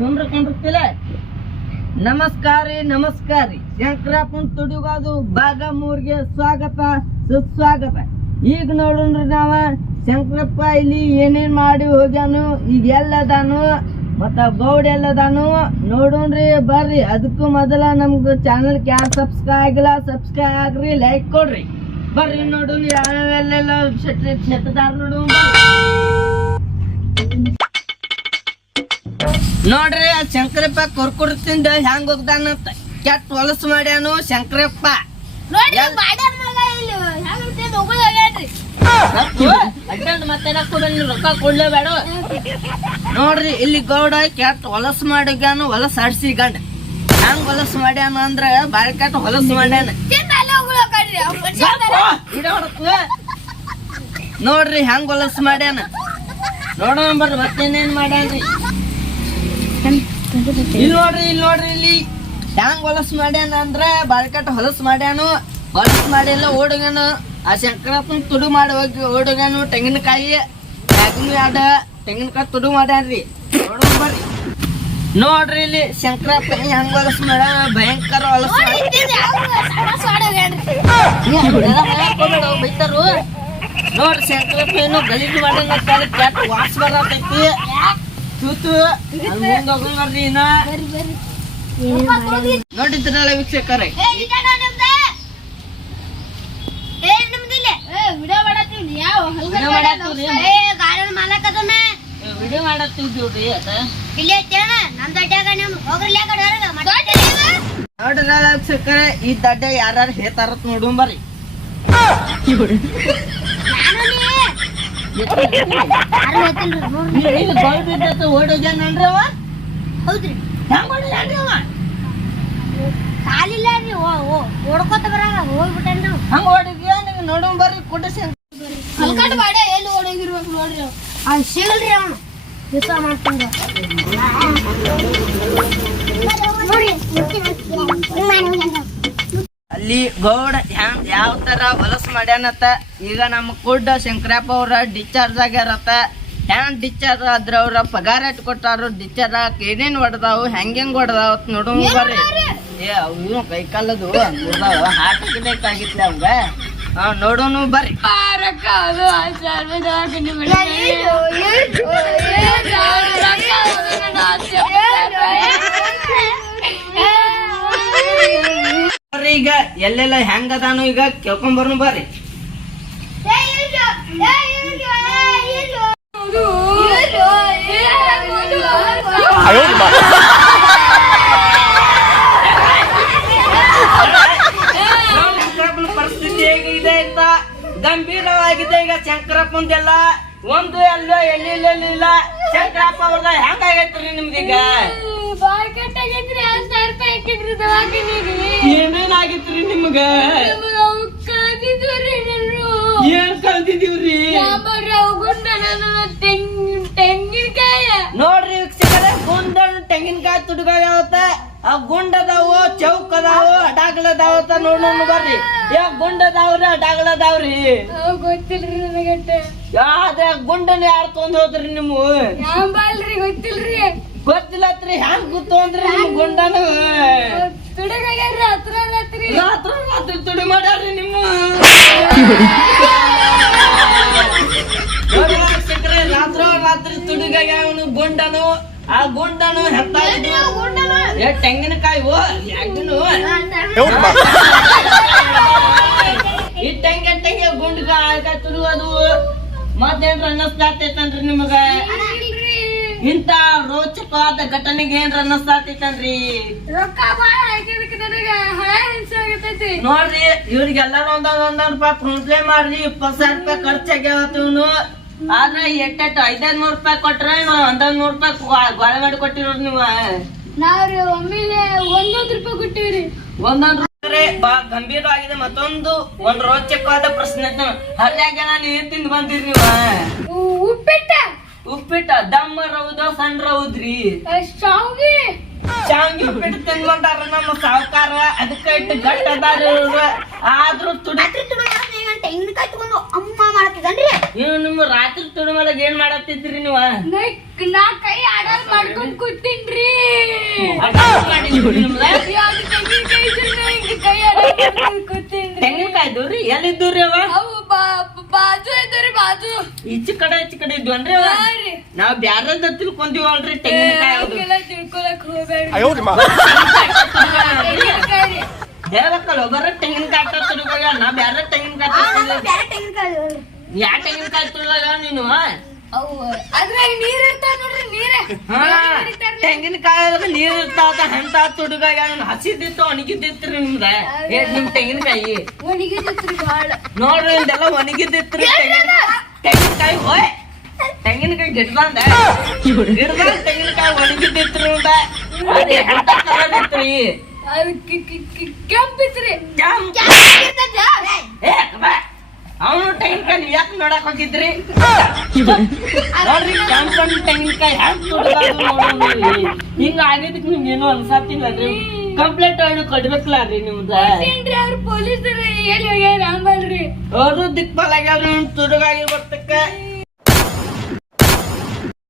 ನೋಡ್ಕೊಂಡಿರ್ತಿಲ್ಲ ನಮಸ್ಕಾರ ರೀ ನಮಸ್ಕಾರ ರೀ. ಶಂಕರಪ್ಪನ ತುಡುಗೋದು ಭಾಗ ಮೂರ್ಗೆ ಸ್ವಾಗತ, ಸುಸ್ವಾಗತ. ಈಗ ನೋಡ್ರಿ ನಾವ, ಶಂಕರಪ್ಪ ಇಲ್ಲಿ ಏನೇನ್ ಮಾಡಿ ಹೋಗ್ಯಾನು, ಈಗ ಎಲ್ಲದಾನು, ಮತ್ತ ಗೌಡ್ ಎಲ್ಲದಾನು, ನೋಡೋಣ್ರಿ, ಬರ್ರಿ. ಅದಕ್ಕೂ ಮೊದಲ ನಮ್ಗ ಚಾನಲ್ ಯಾರು ಸಬ್ಸ್ಕ್ರೈಬ್ ಆಗಿಲ್ಲ ಸಬ್ಸ್ಕ್ರೈಬ್ ಆಗ್ರಿ ಲೈಕ್ ಕೊಡ್ರಿ. ಬರ್ರಿ ನೋಡೋಣ ಯಾವೆಲ್ಲೆಲ್ಲ ಕ್ಷೇತ್ರದಾರ ನೋಡು ನೋಡ್ರಿ ಆ ಶಂಕರಪ್ಪ ಕೊರ್ಕುರ್ ತಿಂದ ಹೆಂಗ್ ಹೋಗ್ದಾನಂತ ಕೆಟ್ಟ ಹೊಲಸು ಮಾಡ್ಯಾನು ಶಂಕರಪ್ಪ. ರೊಕ್ಕ? ಕೊಡ್ಲೇಬೇಡ. ನೋಡ್ರಿ ಇಲ್ಲಿ ಗೌಡ ಕೆಟ್ಟ ಹೊಲಸು ಮಾಡ್ಯಾನು ಹೊಲಸು ಆಡ್ಸಿ ಗಂಡ. ಹೆಂಗ್ ಹೊಲಸು ಮಾಡ್ಯಾನ ಅಂದ್ರ ಬಾರಿ ಕೆಟ್ಟ ಹೊಲಸು ಮಾಡ್ಯಾನ. ನೋಡ್ರಿ ಹೆಂಗ್ ಹೊಲಸು ಮಾಡ್ಯಾನ. ನೋಡೋಣ ಬರ್ರಿ ಮತ್ತೇನೇನ್ ಮಾಡ್ಯಾನ್ರಿ. ಇಲ್ಲಿ ನೋಡ್ರಿ ಇಲ್ಲಿ ನೋಡ್ರಿ ಇಲ್ಲಿ. ಹ್ಯಾಂಗ್ ಹೊಲಸು ಮಾಡ್ಯಾನ ಅಂದ್ರ ಬಾಳ್ಕಟ್ ಹೊಲಸು ಮಾಡ್ಯಾನು. ಹೊಲಸು ಮಾಡಿಲ್ಲ ಓಡಗನು. ಆ ಶಂಕರಪ್ಪನ ತುಡು ಮಾಡಿ ಹೋಗಿ ಓಡಗನು ತೆಂಗಿನಕಾಯಿ ತೆಂಗಿನ ಆಡ ತೆಂಗಿನಕಾಯಿ ತುಡು ಮಾಡ್ಯಾನ್ರಿ. ನೋಡೋಣ ಬರ್ರಿ. ನೋಡ್ರಿ ಇಲ್ಲಿ ಶಂಕರಪ್ಪ ಹೆಂಗ್ ಹೊಲಸು ಮಾಡ್ಯಾನ ಭಯಂಕರ ಹೊಲಸು. ಬೈತಾರು? ನೋಡ್ರಿ ಶಂಕರಪ್ಪ ಏನು ಗಲೀಜು ಮಾಡ್ಯಾನ ವಾಸ ಬರತೈತಿ. ಬರ್ರಿ ಬರ್ರಿ ನೋಡಿದ್ರಲ್ಲ ವೀಕ್ಷಕರೇ. ಏ, ಇದ ನೋಡ್ ಏ, ನಿಮ್ದಿಲ್ಲ. ಏ, ವಿಡಿಯೋ ಮಾಡತ್ತಿದ್ದೀವ್ರಿ ಅದ. ಇಲ್ಲೇ ದೊಡ್ಡಾಗ ನಿಮ್ ಹೋಗ್ರಲ್ಲೇ ಕಡೆ? ನೋಡ್ರಲ್ಲ ವೀಕ್ಷಕರೇ ಈ ದಡ್ಡ ಯಾರು ಹೇತಾರ ನೋಡು ಓಡೋಗ್ಯಾನನ್ರಿ ಅವ ಹೌದ್ರಿ ಹೆಂಗ್ ಓಡೋಗ್ಯಾನ್ರಿ ಅವ ಕಾಲಿಲ್ಲ ರೀ ಓಡ್ಕೋತ ಬರಾಗ ಹೋಗ್ಬಿಟ್ಟೇನ್ರಿ. ಹಂಗ ಓಡೋಗ್ಯಾನ ನೋಡು ಬರ್ರಿ ಕುಡಿಸಿ ಕಲ್ಕಟ್ ಬಾಡೆ ಎಲ್ಲಿ ಓಡೋಗಿರ್ಬೇಕು ನೋಡ್ರಿ ಅವ. ಅವ್ನ್ ಸಿಗಲ್ರಿ ಅವನು ಮಾಡ್ಕೊಂಡ ಅಲ್ಲಿ ಗೌಡ ಹ್ಯಾಂಗ್ ಯಾವ ತರ ಹೊಲಸು ಮಾಡ್ಯಾನತ್ತ ಈಗ ನಮ್ಮ ಕುಡ್ಡ ಶಂಕರಪ್ಪ ಅವ್ರ ಡಿಸ್ಚಾರ್ಜ್ ಆಗ್ಯಾರತ್ತ ಹ್ಯಾಂಗ್ ಡಿಸ್ಚಾರ್ಜ್ ಆದ್ರ ಅವ್ರ ಪಗಾರ ಇಟ್ಕೊಟ್ಟಾರು ಡಿಸ್ಚಾರ್ಜ್ ಆಗ ಏನೇನ್ ಹೊಡೆದಾವು ಹೆಂಗೆಂಗ್ ಹೊಡೆದಾವ ನೋಡು ಬರ್ರಿ ಏ ಅವು ಕೈ ಕಾಲದು ಅಟ್ಯಾಕ್ ಆಗಿತ್ಲ ಅವಂಗ ಹಾ ನೋಡೋನು ಬರ್ರಿ ಬರ್ರಿ ಈಗ ಎಲ್ಲೆಲ್ಲ ಹೆಂಗ್ ಅದಾನು ಈಗ ಕೇಳ್ಕೊಂಬರ್ನು ಬರ್ರಿ. ಪರಿಸ್ಥಿತಿ ಗಂಭೀರವಾಗಿದೆ ಈಗ ಶಂಕರಪ್ಪಂದೆಲ್ಲ. ಒಂದು ಎಲ್ಲೋ ಎಲ್ಲಿಲ್ಲ ಶಂಕರಪ್ಪ ಅವ್ರದ ಹೆಂಗಾಗೈತ್ರಿ ನಿಮ್ದೀಗ? ಏನೇನಾಗಿತ್ರಿ ನಿಮ್ಗ? ಏನ್ ಕಲ್ತಿದೀವ್ರಿ ತೆಂಗಿನಕಾಯ ನೋಡ್ರಿ ವೀಕ್ಷಕರೇ ಗುಂಡ ತೆಂಗಿನಕಾಯಿ ತುಡುಗಾವತ್ತ ಆ ಗುಂಡ ಅದಾವು ಚೌಕ್ ಅದಾವು ಅಡಾಗಲ ಅದಾವತ್ತ ನೋಡೋಣ ಬರ್ರಿ. ಏ ಗುಂಡ ಅದಾವ್ರಿ ಅಡಾಗಲ ಅದಾವ್ರಿ ಗೊತ್ತಿಲ್ರಿ ನನಗಟ್ಟೆ ಯಾವ್ದ ಗುಂಡನ ಯಾರು ತೊಂದ್ ಹೋದ್ರಿ ಯಾಂಬಲ್ರಿ ಗೊತ್ತಿಲ್ರಿ. ಗೊತ್ತಿಲ್ಲತ್ರಿ ಹ್ಯಾಂಗ್ ಗೊತ್ತು ನಿಮ್ ಗುಂಡನು? ತುಡಗಾಗ್ಯಾರ ಹತ್ರ ರಾತ್ರಿ ರಾತ್ರಿ ರಾತ್ರಿ ತುಡಿ ಮಾಡ್ಯಾರ್ರಿ ನಿಮ್ಮ. ರಾತ್ರ ರಾತ್ರೋ ರಾತ್ರಿ ತುಡಿಗಾಗ ಅವನು ಗುಂಡನು. ಆ ಗುಂಡನು ಹೆತ್ತ ಏ ತೆಂಗಿನಕಾಯಿ ಓ ಯಾಕನು? ಈ ತೆಂಗ ತೆಂಗ ಗುಂಡ್ಗ ಆಗ ತುಡುವುದು. ಮತ್ತೇನ್ರ ಅನ್ನಿಸ್ತಾತೈತನ್ರಿ ನಿಮಗ? ಇಂತ ರೋಚಕವಾದ ಘಟನೆಗೆ ಏನ್ರ ಅನ್ನಿಸ್ತಾತೈತನ್ರಿ? ರೊಕ್ಕ ಬಾಳ ಹಾಕಿದಕ್ಕೆ ನನಗ ಹಳ ಹಿಂಸೆ ಆಗತೈತಿ. ನೋಡ್ರಿ ಇವ್ರಿಗೆಲ್ಲಾರು ಒಂದೊಂದ್ ಒಂದೊಂದ್ ರೂಪಾಯಿ ಫೋನ್ ಪೇ ಮಾಡ್ರಿ ಇಪ್ಪತ್ ಸಾವಿರ ರೂಪಾಯಿ ಖರ್ಚಾಗ್ಯಾವತ್ ಇವ್ನು. ಆದ್ರೆ ಎಟ್ಟೆಟ್ಟು ಐದೈದ್ ನೂರ್ ರೂಪಾಯಿ ಕೊಟ್ರೆ ಒಂದೊಂದ್ ನೂರ್ ರೂಪಾಯಿ ಗೊಳಗಡೆ ಮಾಡಿ ಕೊಟ್ಟಿರೋರು ನೀವು ನಾವ್ರಿ ಒಮ್ಮೆಲೆ ಒಂದೊಂದ್ ರೂಪಾಯಿ ಕೊಟ್ಟಿವ್ರಿ. ಒಂದೊಂದ್ ರೂಪಾಯಿ ಬಾ ಗಂಭೀರವಾಗಿದೆ ಮತ್ತೊಂದು ಒಂದ್ ರೋಚಕವಾದ ಪ್ರಶ್ನೆ. ಐತೆ ಹಲ್ಯಾಗ ನಾನು ಏನ್ ತಿಂದ್ ಬಂದಿರಿ ನೀವು ಉಪ್ಪಿಟ್ಟ. ಉಪ್ಪಿಟ್ಟ ದಮ್ಮ ರೌದ ಸಣ್ಣ ರೌದ್ರಿ. ಶಾವ್ಗಿ. ಶಾವ್ಗೆ ಉಪ್ಪಿಟ್ಟು ನಮ್ಮ ಸಾವುಕಾರ. ಅದಕ್ಕೆ ಇಟ್ಟು ಗಟ್ಟ ಅದಾರ ಆದ್ರೂ ತುಡಿ ತೆಂಗಿನಕಾಯಿ ತಗೊಂಡು ಅಮ್ಮ ನೀವು ನಿಮ್ಮ ರಾತ್ರಿ ತುಡುಮಲಾಗ ಏನ್ ಮಾಡತ್ತಿದ್ರಿ ನೀವ್? ನಾ ಕೈ ಆಡಲ್ ಮಾಡ್ಕೊಂಡ್ ಕೂತೀನ್ರಿ. ತೆಂಗಿನಕಾಯಿ ಎಲ್ಲಿದ್ದವ್ರಿ ಅವ? ಅವು ಬಾ- ಬಾಜು ಬಾಜು ಈಚೆ ಕಡೆ ಈಚ ಕಡೆ ಇದ್ವನ್ರಿ. ನಾವ್ ಬ್ಯಾರದ ತಿಳ್ಕೊಂತೀವಲ್ರಿ ತೆಂಗಿನಕಾಯಿ ಅದು ತಿಳ್ಕೊಳಕ್ ಹೋಗ್ಬೇಡ್ರಿ ತೆಂಗಿನಕಾಯಿ ತೆಂಗಿನಕಾಯಿ ರೀ. ಹೇಳ್ಬೇಕಲ್ಲ ಬರ ತೆಂಗಿನಕಾಯಿ ತುಡುಗಾಗ ನಾ ಬ್ಯಾರ ತೆಂಗಿನಕಾಯಿ. ಯಾ ತೆಂಗಿನಕಾಯಿ ತುಳ್ದಾಗ ನೀನು ಅವು. ಅದ್ರಾಗ ನೀರ್ ಇರ್ತಾವ ನೋಡ್ರಿ ನೀರೇ. ಹಾ. ತೆಂಗಿನಕಾಯಿ ನೀರ್ ಇರ್ತಾವ ಅಂತ ತುಡುಗಾಗ ಹಸಿದಿತ್ತು ಒಣಗಿದ್ದಿತ್ರಿ ನಿಮ್ದ? ನಿಮ್ ತೆಂಗಿನಕಾಯಿ. ಒಣಗಿದ್ರಿ ಬಾಳ ನೋಡ್ರಿ ಇದೆಲ್ಲ ಒಣಗಿದ್ದಿತ್ರಿ ತೆಂಗಿನಕಾಯಿ ಹೋಯ್. ತೆಂಗಿನಕಾಯಿ ಗಿಡ್ದಂದ ಗಿಡ್ದಂದ ತೆಂಗಿನಕಾಯಿ ಒಣಗಿದ್ದಿತ್ರಿ ಕೆಂಪಿತ್ರಿ. ಕೆಂಪ್. ಅವನು ತೆಂಗಿನಕಾಯಿ ಯಾಕೆ ನೋಡಕ್ ಹೋಗಿದ್ರಿ? ನೋಡ್ರಿ ತೆಂಗಿನಕಾಯಿ ಹ್ಯಾಂಗ್ ತುಡ್ದಾದು ನೋಡ್ರಿ ಹಿಂಗ ಆಗಿದ್ದಕ್ಕೆ ನಿಮ್ಗೆ ಏನು ಅನ್ಸಾತಿಲ್ಲರಿ ಕಂಪ್ಲೇಂಟ್ ಏನು ಕೊಡ್ಬೇಕಲ್ಲ ರೀ ನಿಮ್ದ ಪೊಲೀಸರು ಎಲ್ಲಿ ಹೋಗ್ಯಾರ ಅಂಬಲ್ರಿ? ಅವರು ದಿಕ್ಪಾಲಾಗ್ಯಾರ ತುಡುಗಾಗಿ ಬರ್ತಕ್ಕ